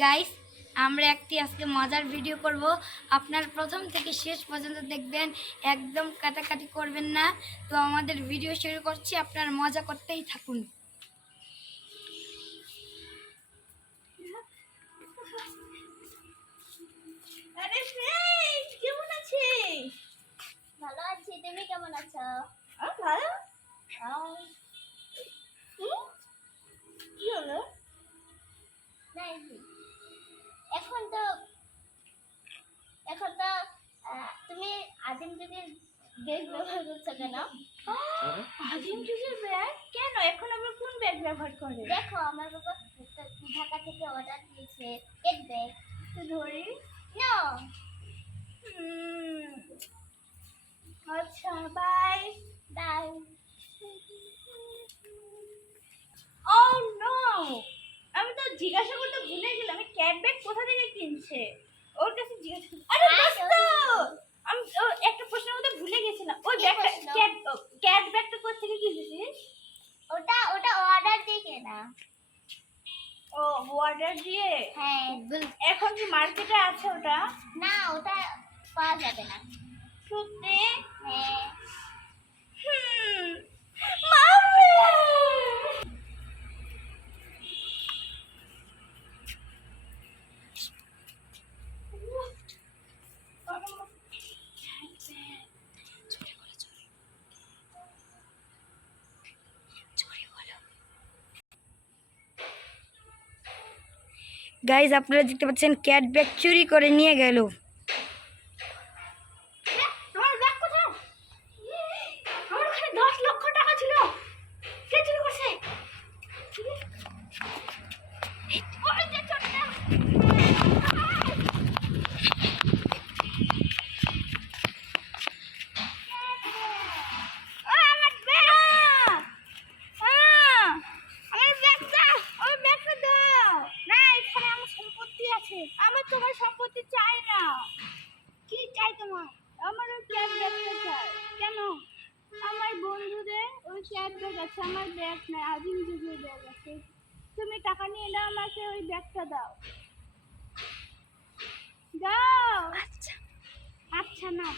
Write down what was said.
Guys, আমরা একটি আজকে মজার ভিডিও করব। আপনার প্রথম থেকে শেষ পর্যন্ত দেখবেন, একদম কাটাকাটি করবেন না। তো আমাদের ভিডিও শুরু করছি, আপনার মজা করতেই থাকুন। আরে ফ্রেন্ড, কেমন আছিস? ভালো আছি, তুমি কেমন আছো? ভালো। কি হলো? নাই, এখন তো তুমি আদিম যুগের ব্যাগ ব্যবহার করছো কেন? আদিম যুগের ব্যাগ কেন? এখন আমরা কোন ব্যাগ ব্যবহার করে? দেখো, আমার বাবা ঢাকা থেকে অর্ডার দিয়েছে কেট ব্যাগ। তো ধরি নাও। আচ্ছা, বাই বাই। ও নো, আমি তো জিজ্ঞাসা করতে ভুলে গেলাম ক্যাট ব্যাগ কোথা থেকে কিনছে। ওর কাছে জিজ্ঞাসা করতে আরে দোস্ত, আমি একটা প্রশ্নের মধ্যে ভুলে গেছিলাম। ওই ব্যাগটা ক্যাট ব্যাগটা কোথা থেকে কিনেছিস? ওটা অর্ডার দিয়ে কেনা। ও, অর্ডার দিয়ে? হ্যাঁ। এখন কি মার্কেটে আছে ওটা? না, ওটা পাওয়া যাবে না। সত্যি? হ্যাঁ। মাম্মি! গাইস, আপনারা দেখতে পাচ্ছেন ক্যাট ব্যাগ চুরি করে নিয়ে গেল। আমার ব্যাগ কোথায়? আমার ওখানে 10 লক্ষ টাকা ছিল। কে চুরি করছে? ওই যে চোরটা। আমার ব্যাগ! আমার ব্যাগটা! ওই ব্যাগটা দাও। না, এখানে আমার সম্পত্তি আছে। আমার তোমার সম্পত্তি চাই না। কি চাই তোমার? আমার ওই ক্যাট ব্যাগটা চাই। কেন? আমার বন্ধুদের ওই ক্যাট ব্যাগ আছে, আমার ব্যাগ নাই, আদিম যুগের ব্যাগ আছে। তুমি টাকা নিয়ে নাও, আমাকে ওই ব্যাগটা দাও। দাও। আচ্ছা, আচ্ছা না।